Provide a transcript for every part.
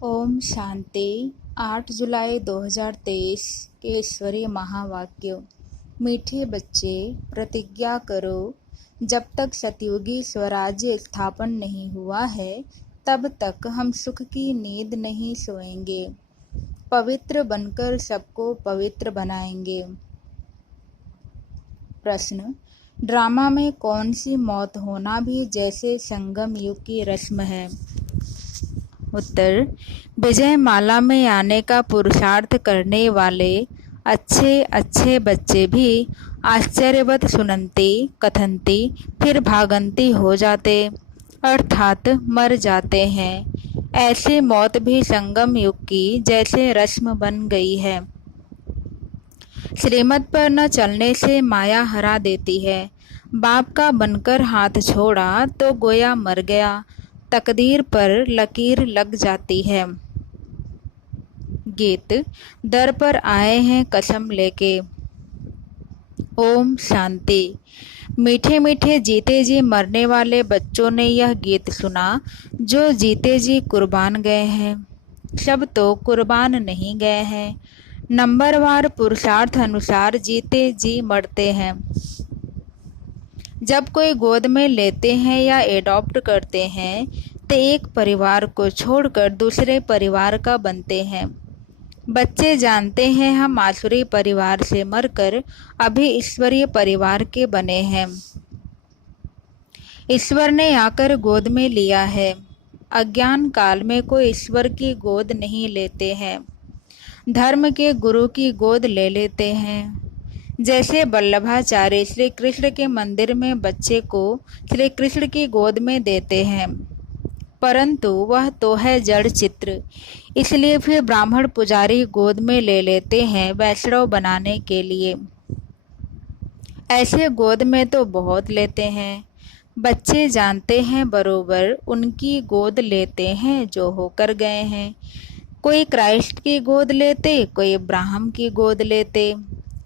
ओम शांति। 8 जुलाई 2023 के ईश्वरीय महावाक्य। मीठे बच्चे, प्रतिज्ञा करो, जब तक सतयुगी स्वराज्य स्थापन नहीं हुआ है तब तक हम सुख की नींद नहीं सोएंगे। पवित्र बनकर सबको पवित्र बनाएंगे। प्रश्न: ड्रामा में कौन सी मौत होना भी जैसे संगम युग की रस्म है? उत्तर: विजय माला में आने का पुरुषार्थ करने वाले अच्छे अच्छे बच्चे भी आश्चर्यवत सुनंती कथनती फिर भागंती हो जाते अर्थात मर जाते हैं। ऐसी मौत भी संगम युग की जैसे रस्म बन गई है। श्रीमत पर न चलने से माया हरा देती है। बाप का बनकर हाथ छोड़ा तो गोया मर गया, तकदीर पर लकीर लग जाती है। गीत। दर पर आए हैं कसम लेके। ओम शांति। मीठे मीठे जीते जी मरने वाले बच्चों ने यह गीत सुना। जो जीते जी कुर्बान गए हैं, सब तो कुर्बान नहीं गए हैं। नंबरवार पुरुषार्थ अनुसार जीते जी मरते हैं। जब कोई गोद में लेते हैं या एडॉप्ट करते हैं तो एक परिवार को छोड़कर दूसरे परिवार का बनते हैं। बच्चे जानते हैं हम आसुरी परिवार से मरकर अभी ईश्वरीय परिवार के बने हैं। ईश्वर ने आकर गोद में लिया है। अज्ञान काल में कोई ईश्वर की गोद नहीं लेते हैं, धर्म के गुरु की गोद ले लेते हैं। जैसे वल्लभाचार्य श्री कृष्ण के मंदिर में बच्चे को श्री कृष्ण की गोद में देते हैं, परंतु वह तो है जड़ चित्र, इसलिए फिर ब्राह्मण पुजारी गोद में ले लेते हैं वैष्णव बनाने के लिए। ऐसे गोद में तो बहुत लेते हैं। बच्चे जानते हैं बरोबर उनकी गोद लेते हैं जो होकर गए हैं। कोई क्राइस्ट की गोद लेते, कोई ब्राह्मण की गोद लेते।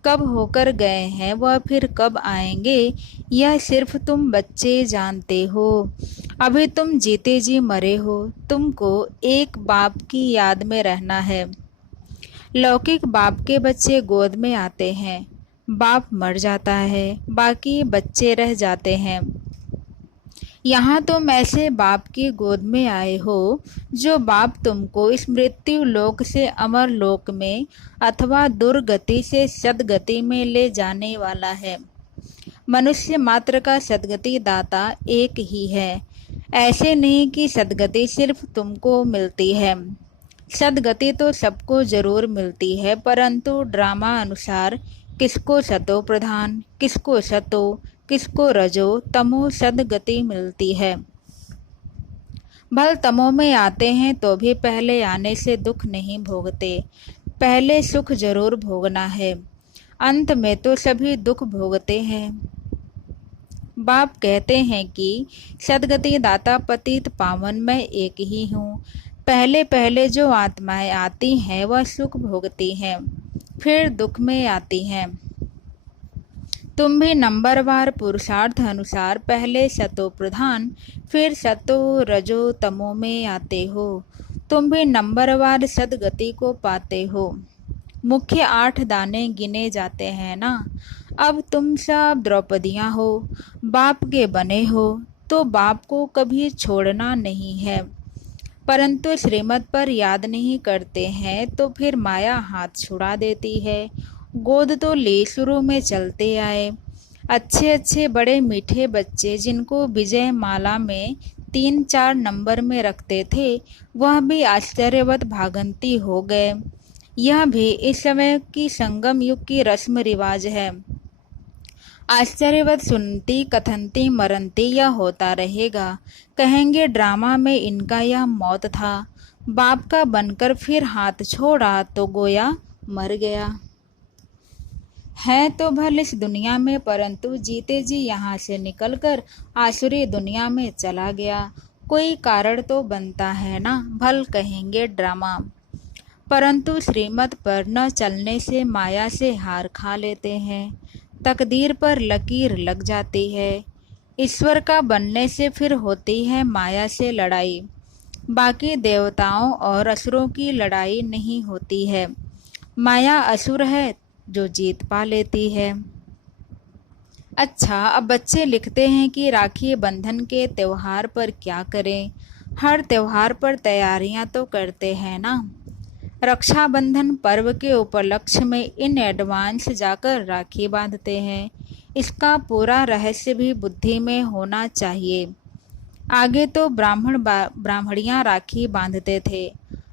कब होकर गए हैं वह फिर कब आएंगे यह सिर्फ तुम बच्चे जानते हो। अभी तुम जीते जी मरे हो, तुमको एक बाप की याद में रहना है। लौकिक बाप के बच्चे गोद में आते हैं, बाप मर जाता है, बाकी बच्चे रह जाते हैं। यहाँ तुम ऐसे बाप की गोद में आए हो जो बाप तुमको इस मृत्यु लोक से अमर लोक में अथवा दुर्गति से सदगति में ले जाने वाला है। मनुष्य मात्र का सदगति दाता एक ही है। ऐसे नहीं कि सदगति सिर्फ तुमको मिलती है। सदगति तो सबको जरूर मिलती है, परंतु ड्रामा अनुसार किसको सतो प्रधान, किसको सतो, किसको रजो तमो सदगति मिलती है। भल तमो में आते हैं तो भी पहले आने से दुख नहीं भोगते, पहले सुख जरूर भोगना है। अंत में तो सभी दुख भोगते हैं। बाप कहते हैं कि सदगति दाता पतित पावन मैं एक ही हूँ। पहले पहले जो आत्माएं आती हैं वह सुख भोगती हैं, फिर दुख में आती हैं। तुम भी नंबरवार पुरुषार्थ अनुसार पहले सतो प्रधान फिर सतो रजो तमो में आते हो। तुम भी नंबरवार सदगति को पाते हो। मुख्य 8 दाने गिने जाते हैं ना। अब तुम सब द्रौपदियाँ हो, बाप के बने हो, तो बाप को कभी छोड़ना नहीं है। परंतु श्रीमत पर याद नहीं करते हैं तो फिर माया हाथ छुड़ा देती है। गोद तो ले शुरू में चलते आए। अच्छे अच्छे बड़े मीठे बच्चे जिनको विजय माला में 3-4 नंबर में रखते थे वह भी आश्चर्यवत भागंती हो गए। यह भी इस समय की संगम युग की रस्म रिवाज है। आश्चर्यवत सुनती कथनती मरनती यह होता रहेगा। कहेंगे ड्रामा में इनका यह मौत था। बाप का बनकर फिर हाथ छोड़ा तो गोया मर गया। है तो भल इस दुनिया में, परंतु जीते जी यहाँ से निकलकर आसुरी दुनिया में चला गया। कोई कारण तो बनता है ना। भल कहेंगे ड्रामा, परंतु श्रीमत पर न चलने से माया से हार खा लेते हैं। तकदीर पर लकीर लग जाती है। ईश्वर का बनने से फिर होती है माया से लड़ाई। बाकी देवताओं और असुरों की लड़ाई नहीं होती है। माया असुर है जो जीत पा लेती है। अच्छा, अब बच्चे लिखते हैं कि राखी बंधन के त्योहार पर क्या करें। हर त्योहार पर तैयारियां तो करते हैं ना। रक्षाबंधन पर्व के उपलक्ष्य में इन एडवांस जाकर राखी बांधते हैं। इसका पूरा रहस्य भी बुद्धि में होना चाहिए। आगे तो ब्राह्मणियां राखी बांधते थे।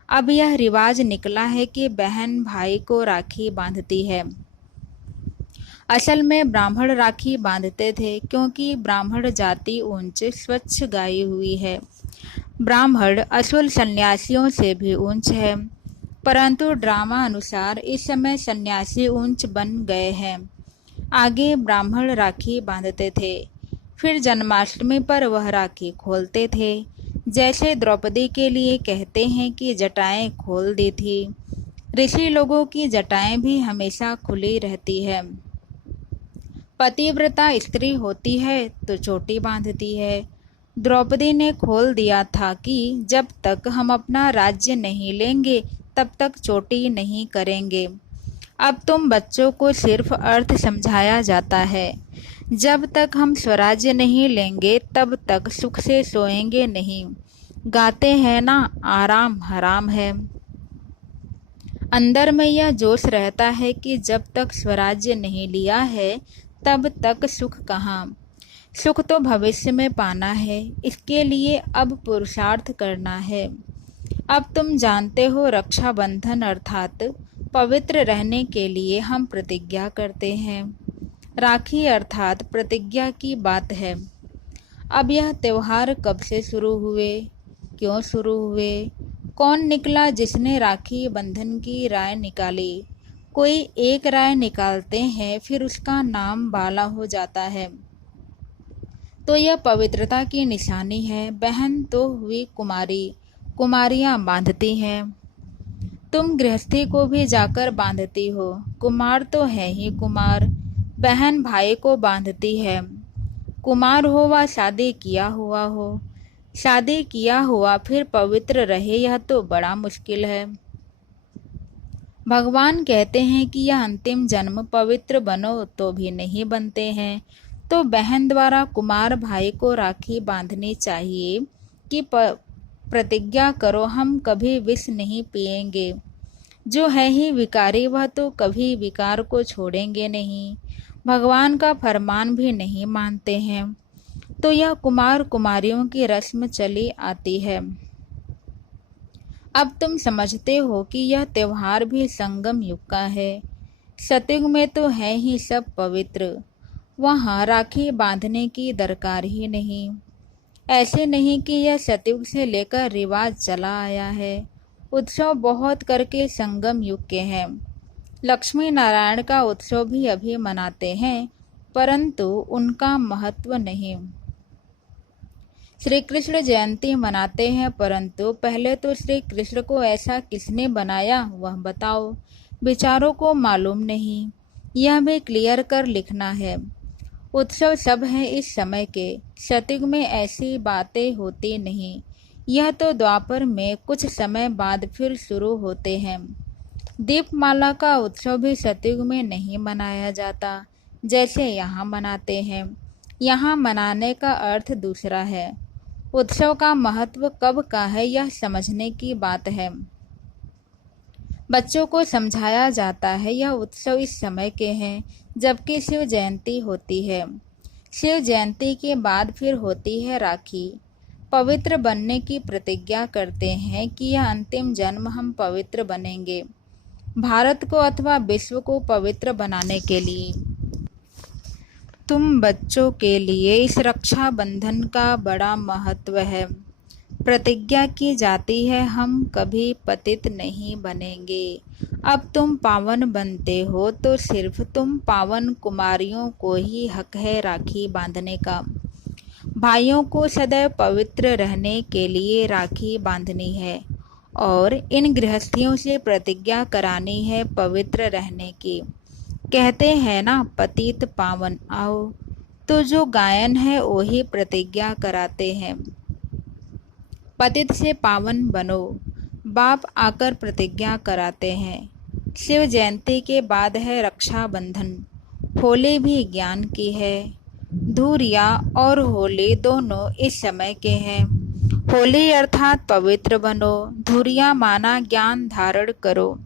अब यह रिवाज निकला है कि बहन भाई को राखी बांधती है। असल में ब्राह्मण राखी बांधते थे क्योंकि ब्राह्मण जाति ऊंच स्वच्छ गाई हुई है। ब्राह्मण असुल सन्यासियों से भी ऊंच है, परंतु ड्रामा अनुसार इस समय सन्यासी ऊंच बन गए हैं। आगे ब्राह्मण राखी बांधते थे, फिर जन्माष्टमी पर वह राखी खोलते थे। जैसे द्रौपदी के लिए कहते हैं कि जटाएं खोल दी थी। ऋषि लोगों की जटाएं भी हमेशा खुली रहती है। पतिव्रता स्त्री होती है तो चोटी बांधती है। द्रौपदी ने खोल दिया था कि जब तक हम अपना राज्य नहीं लेंगे तब तक चोटी नहीं करेंगे। अब तुम बच्चों को सिर्फ अर्थ समझाया जाता है। जब तक हम स्वराज्य नहीं लेंगे तब तक सुख से सोएंगे नहीं। गाते हैं ना, आराम हराम है। अंदर में यह जोश रहता है कि जब तक स्वराज्य नहीं लिया है तब तक सुख कहाँ। सुख तो भविष्य में पाना है, इसके लिए अब पुरुषार्थ करना है। अब तुम जानते हो, रक्षाबंधन अर्थात पवित्र रहने के लिए हम प्रतिज्ञा करते हैं। राखी अर्थात प्रतिज्ञा की बात है। अब यह त्योहार कब से शुरू हुए, क्यों शुरू हुए, कौन निकला जिसने राखी बंधन की राय निकाली। कोई एक राय निकालते हैं, फिर उसका नाम बाला हो जाता है, तो यह पवित्रता की निशानी है। बहन तो हुई कुमारी, कुमारियां बांधती हैं। तुम गृहस्थी को भी जाकर बांधती हो। कुमार तो है ही कुमार। बहन भाई को बांधती है। कुमार हो व शादी किया हुआ हो। शादी किया हुआ फिर पवित्र रहे, यह तो बड़ा मुश्किल है। भगवान कहते हैं कि यह अंतिम जन्म पवित्र बनो, तो भी नहीं बनते हैं। तो बहन द्वारा कुमार भाई को राखी बांधनी चाहिए कि प्रतिज्ञा करो हम कभी विष नहीं पिएंगे। जो है ही विकारी वह तो कभी विकार को छोड़ेंगे नहीं। भगवान का फरमान भी नहीं मानते हैं। तो यह कुमार कुमारियों की रस्म चली आती है। अब तुम समझते हो कि यह त्योहार भी संगम युग का है। सतयुग में तो है ही सब पवित्र, वहाँ राखी बांधने की दरकार ही नहीं। ऐसे नहीं कि यह सतयुग से लेकर रिवाज चला आया है। उत्सव बहुत करके संगम युग के हैं। लक्ष्मी नारायण का उत्सव भी अभी मनाते हैं, परंतु उनका महत्व नहीं। श्री कृष्ण जयंती मनाते हैं, परंतु पहले तो श्री कृष्ण को ऐसा किसने बनाया वह बताओ। विचारों को मालूम नहीं, यह भी क्लियर कर लिखना है। उत्सव सब हैं इस समय के, सतयुग में ऐसी बातें होती नहीं। यह तो द्वापर में कुछ समय बाद फिर शुरू होते हैं। दीपमाला का उत्सव भी सतयुग में नहीं मनाया जाता जैसे यहाँ मनाते हैं। यहाँ मनाने का अर्थ दूसरा है। उत्सव का महत्व कब का है यह समझने की बात है। बच्चों को समझाया जाता है यह उत्सव इस समय के हैं जबकि शिव जयंती होती है। शिव जयंती के बाद फिर होती है राखी। पवित्र बनने की प्रतिज्ञा करते हैं कि यह अंतिम जन्म हम पवित्र बनेंगे, भारत को अथवा विश्व को पवित्र बनाने के लिए। तुम बच्चों के लिए इस रक्षा बंधन का बड़ा महत्व है। प्रतिज्ञा की जाती है हम कभी पतित नहीं बनेंगे। अब तुम पावन बनते हो तो सिर्फ तुम पावन कुमारियों को ही हक है राखी बांधने का। भाइयों को सदैव पवित्र रहने के लिए राखी बांधनी है और इन गृहस्थियों से प्रतिज्ञा करानी है पवित्र रहने की। कहते हैं ना, पतित पावन आओ, तो जो गायन है वही प्रतिज्ञा कराते हैं। पतित से पावन बनो, बाप आकर प्रतिज्ञा कराते हैं। शिव जयंती के बाद है रक्षाबंधन, होली भी ज्ञान की है। धूरिया और होली दोनों इस समय के हैं। होली अर्थात पवित्र बनो, धूरिया माना ज्ञान धारण करो।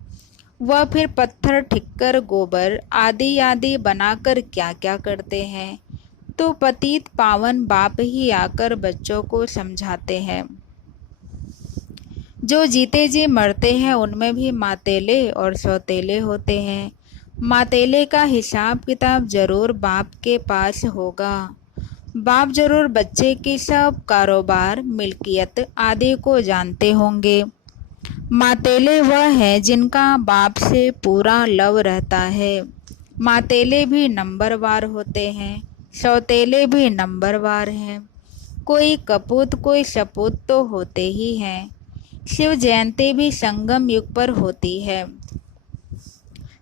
वह फिर पत्थर, ठिक्कर, गोबर आदि आदि बनाकर क्या क्या करते हैं, तो पतित पावन बाप ही आकर बच्चों को समझाते हैं। जो जीते जी मरते हैं उनमें भी मातेले और सौतेले होते हैं। मातेले का हिसाब किताब जरूर बाप के पास होगा। बाप जरूर बच्चे की सब कारोबार, मिल्कियत आदि को जानते होंगे। मातेले वह है जिनका बाप से पूरा लव रहता है। मातेले भी नंबरवार होते हैं, सौतेले भी नंबरवार हैं। कोई कपूत कोई सपूत तो होते ही हैं। शिव जयंती भी संगम युग पर होती है।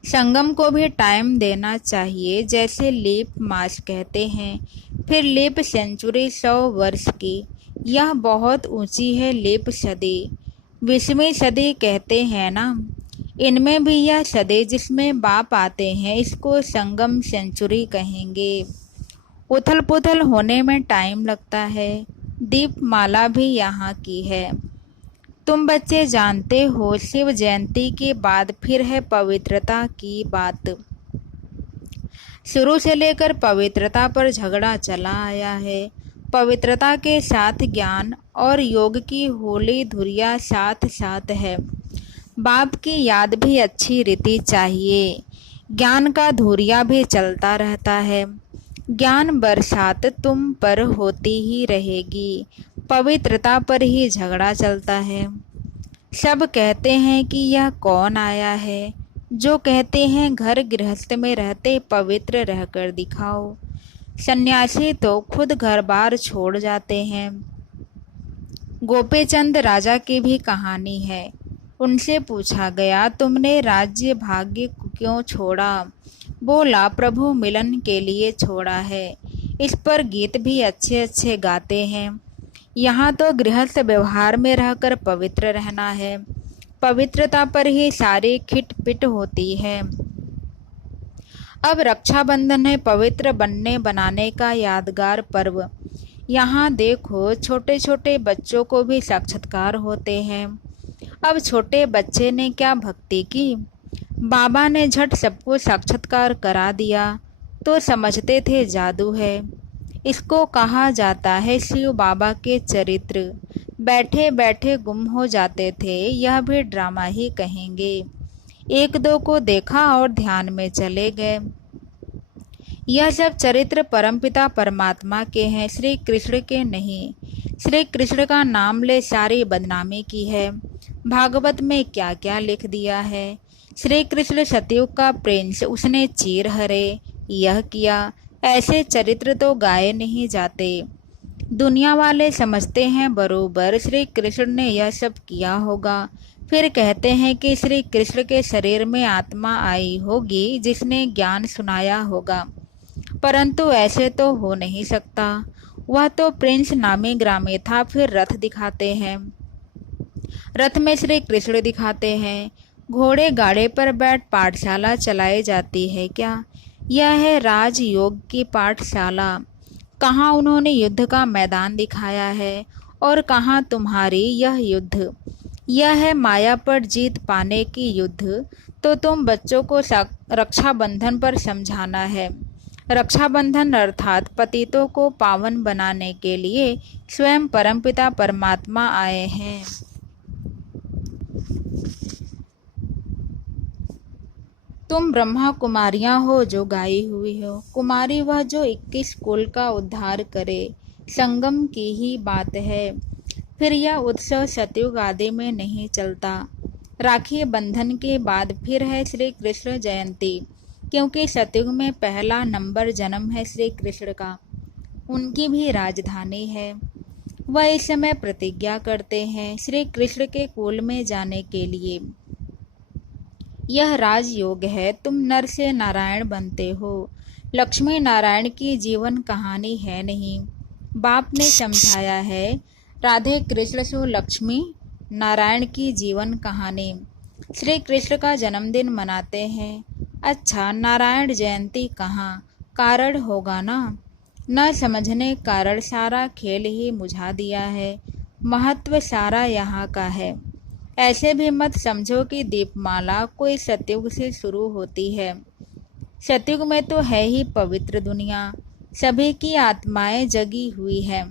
संगम को भी टाइम देना चाहिए, जैसे लीप मास कहते हैं। फिर लीप सेंचुरी 100 वर्ष की, यह बहुत ऊंची है लीप सदी। 20वीं सदी कहते हैं ना, इनमें भी यह सदी जिसमें बाप आते हैं इसको संगम सेंचुरी कहेंगे। उथल पुथल होने में टाइम लगता है। दीपमाला भी यहाँ की है। तुम बच्चे जानते हो शिव जयंती के बाद फिर है पवित्रता की बात। शुरू से लेकर पवित्रता पर झगड़ा चला आया है। पवित्रता के साथ ज्ञान और योग की होली धुरिया साथ साथ है। बाप की याद भी अच्छी रीति चाहिए। ज्ञान का धुरिया भी चलता रहता है। ज्ञान बरसात तुम पर होती ही रहेगी। पवित्रता पर ही झगड़ा चलता है। सब कहते हैं कि यह कौन आया है, जो कहते हैं घर गृहस्थ में रहते पवित्र रहकर दिखाओ। सन्यासी तो खुद घर बार छोड़ जाते हैं। गोपीचंद राजा की भी कहानी है। उनसे पूछा गया, तुमने राज्य भाग्य क्यों छोड़ा? बोला, प्रभु मिलन के लिए छोड़ा है। इस पर गीत भी अच्छे अच्छे गाते हैं। यहाँ तो गृहस्थ व्यवहार में रहकर पवित्र रहना है। पवित्रता पर ही सारी खिट पिट होती है। अब रक्षाबंधन है पवित्र बनने बनाने का यादगार पर्व। यहाँ देखो छोटे छोटे बच्चों को भी साक्षात्कार होते हैं। अब छोटे बच्चे ने क्या भक्ति की, बाबा ने झट सबको साक्षात्कार करा दिया, तो समझते थे जादू है। इसको कहा जाता है शिव बाबा के चरित्र। बैठे बैठे गुम हो जाते थे, यह भी ड्रामा ही कहेंगे। एक दो को देखा और ध्यान में चले गए। यह सब चरित्र परमपिता परमात्मा के हैं, श्री कृष्ण के नहीं। श्री कृष्ण का नाम ले सारी बदनामी की है। भागवत में क्या क्या लिख दिया है। श्री कृष्ण सतयुग का प्रिंस, उसने चीर हरे, यह किया। ऐसे चरित्र तो गाए नहीं जाते। दुनिया वाले समझते हैं बरोबर श्री कृष्ण ने यह सब किया होगा। फिर कहते हैं कि श्री कृष्ण के शरीर में आत्मा आई होगी जिसने ज्ञान सुनाया होगा, परंतु ऐसे तो हो नहीं सकता। वह तो प्रिंस नामी ग्रामी था। फिर रथ दिखाते हैं, रथ में श्री कृष्ण दिखाते हैं। घोड़े गाड़े पर बैठ पाठशाला चलाई जाती है क्या? यह है राजयोग की पाठशाला। कहाँ उन्होंने युद्ध का मैदान दिखाया है और कहाँ तुम्हारी यह युद्ध। यह है माया पर जीत पाने की युद्ध। तो तुम बच्चों को रक्षाबंधन पर समझाना है। रक्षाबंधन अर्थात पतितों को पावन बनाने के लिए स्वयं परमपिता परमात्मा आए हैं। तुम ब्रह्मा कुमारियां हो जो गाई हुई हो। कुमारी वह जो 21 कुल का उद्धार करे। संगम की ही बात है। फिर यह उत्सव सतयुग आदि में नहीं चलता। राखी बंधन के बाद फिर है श्री कृष्ण जयंती, क्योंकि सतयुग में पहला नंबर जन्म है श्री कृष्ण का। उनकी भी राजधानी है। वह इस समय प्रतिज्ञा करते हैं श्री कृष्ण के कुल में जाने के लिए। यह राजयोग है। तुम नर से नारायण बनते हो। लक्ष्मी नारायण की जीवन कहानी है नहीं। बाप ने समझाया है राधे कृष्ण सु लक्ष्मी नारायण की जीवन कहानी। श्री कृष्ण का जन्मदिन मनाते हैं। अच्छा, नारायण जयंती कहाँ? कारण होगा ना। न समझने कारण सारा खेल ही मुझा दिया है। महत्व सारा यहाँ का है। ऐसे भी मत समझो कि दीपमाला कोई सतयुग से शुरू होती है। सतयुग में तो है ही पवित्र दुनिया, सभी की आत्माएं जगी हुई है।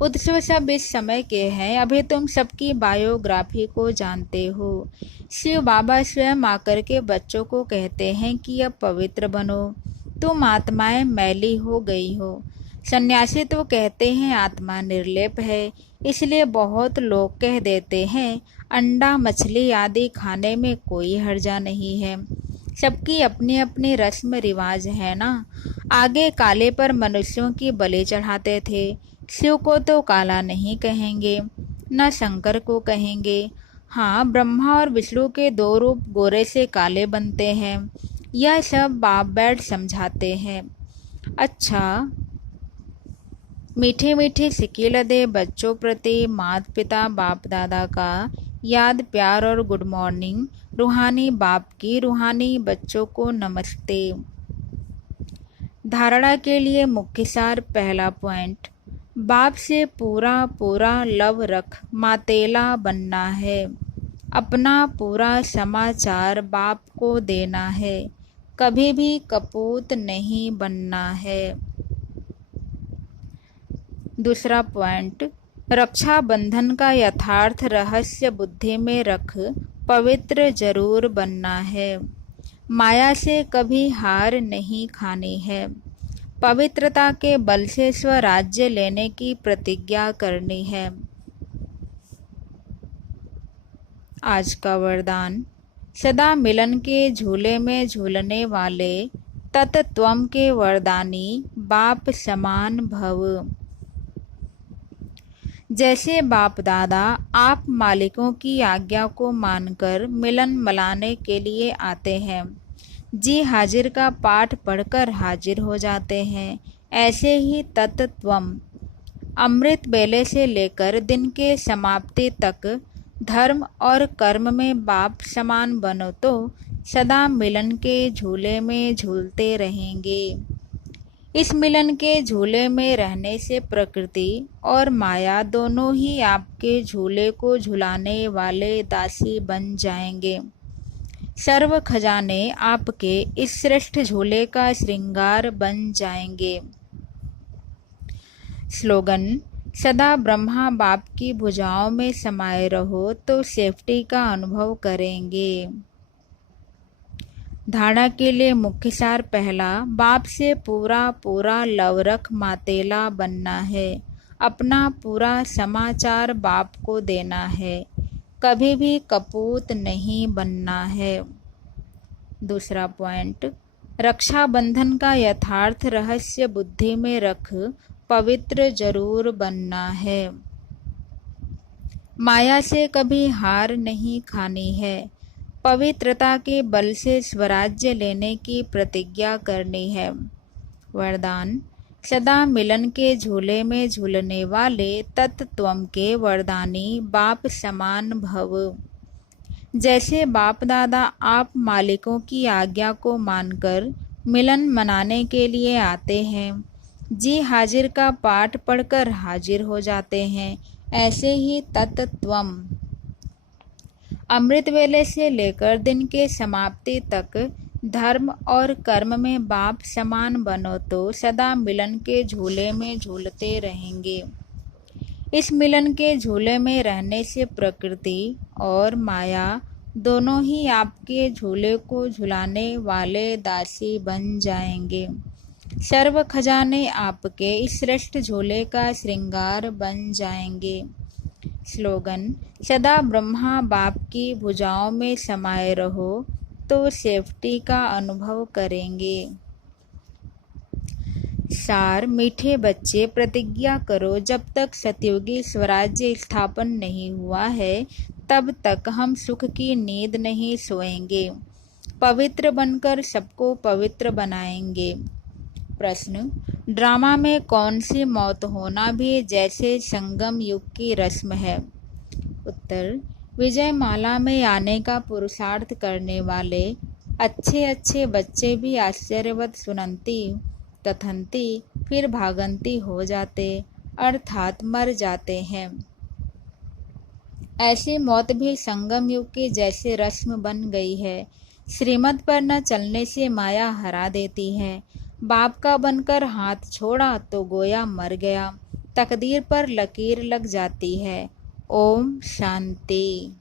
उत्सव सब इस समय के हैं। अभी तुम सबकी बायोग्राफी को जानते हो। शिव बाबा स्वयं आकर के बच्चों को कहते हैं कि अब पवित्र बनो, तुम आत्माएं मैली हो गई हो। सन्यासी तो कहते हैं आत्मा निर्लेप है, इसलिए बहुत लोग कह देते हैं अंडा मछली आदि खाने में कोई हर्जा नहीं है। सबकी अपनी अपनी रस्म रिवाज है ना। आगे काले पर मनुष्यों की बलि चढ़ाते थे। शिव को तो काला नहीं कहेंगे, न शंकर को कहेंगे। हाँ, ब्रह्मा और विष्णु के दो रूप गोरे से काले बनते हैं। यह सब बाप बैठ समझाते हैं। अच्छा, मीठी मीठी सिकिल दे बच्चों प्रति माता पिता बाप दादा का याद प्यार और गुड मॉर्निंग। रूहानी बाप की रूहानी बच्चों को नमस्ते। धारणा के लिए मुख्य सार। पहला पॉइंट, बाप से पूरा पूरा लव रख, मातेला बनना है। अपना पूरा समाचार बाप को देना है, कभी भी कपूत नहीं बनना है। दूसरा पॉइंट, रक्षा बंधन का यथार्थ रहस्य बुद्धि में रख, पवित्र जरूर बनना है। माया से कभी हार नहीं खानी है। पवित्रता के बल से स्वराज्य लेने की प्रतिज्ञा करनी है। आज का वरदान, सदा मिलन के झूले में झूलने वाले तत्त्वम के वरदानी बाप समान भव। जैसे बाप दादा आप मालिकों की आज्ञा को मानकर मिलन मलाने के लिए आते हैं, जी हाजिर का पाठ पढ़कर हाजिर हो जाते हैं, ऐसे ही तत्त्वम अमृत बेले से लेकर दिन के समाप्ति तक धर्म और कर्म में बाप समान बनो तो सदा मिलन के झूले में झूलते रहेंगे। इस मिलन के झूले में रहने से प्रकृति और माया दोनों ही आपके झूले को झुलाने वाले दासी बन जाएंगे। सर्व खजाने आपके इस श्रेष्ठ झूले का श्रृंगार बन जाएंगे। स्लोगन, सदा ब्रह्मा बाप की भुजाओं में समाये रहो तो सेफ्टी का अनुभव करेंगे। धारणा के लिए मुख्य सार। पहला, बाप से पूरा पूरा लव रख, मातेला बनना है। अपना पूरा समाचार बाप को देना है, कभी भी कपूत नहीं बनना है। दूसरा पॉइंट, रक्षा बंधन का यथार्थ रहस्य बुद्धि में रख, पवित्र जरूर बनना है। माया से कभी हार नहीं खानी है। पवित्रता के बल से स्वराज्य लेने की प्रतिज्ञा करनी है। वरदान, सदा मिलन के झूले में झूलने वाले तत्त्वम के वरदानी बाप समान भव। जैसे बाप दादा आप मालिकों की आज्ञा को मानकर मिलन मनाने के लिए आते हैं, जी हाजिर का पाठ पढ़कर हाजिर हो जाते हैं, ऐसे ही तत्त्वम अमृत वेले से लेकर दिन के समाप्ति तक धर्म और कर्म में बाप समान बनो तो सदा मिलन के झूले में झूलते रहेंगे। इस मिलन के झूले में रहने से प्रकृति और माया दोनों ही आपके झूले को झुलाने वाले दासी बन जाएंगे। सर्व खजाने आपके इस श्रेष्ठ झूले का श्रृंगार बन जाएंगे। स्लोगन, सदा ब्रह्मा बाप की भुजाओं में समाये रहो तो सेफ्टी का अनुभव करेंगे। सार, मीठे बच्चे प्रतिज्ञा करो, जब तक सतयुगी स्वराज्य स्थापन नहीं हुआ है तब तक हम सुख की नींद नहीं सोएंगे। पवित्र बनकर सबको पवित्र बनाएंगे। प्रश्न, ड्रामा में कौन सी मौत होना भी जैसे संगम युग की रस्म है? उत्तर, विजयमाला में आने का पुरुषार्थ करने वाले अच्छे अच्छे बच्चे भी आश्चर्यवत सुनंती तथनती फिर भागंती हो जाते, अर्थात मर जाते हैं। ऐसी मौत भी संगम युग की जैसे रस्म बन गई है। श्रीमत पर न चलने से माया हरा देती है। बाप का बनकर हाथ छोड़ा तो गोया मर गया, तकदीर पर लकीर लग जाती है। ओम शांति।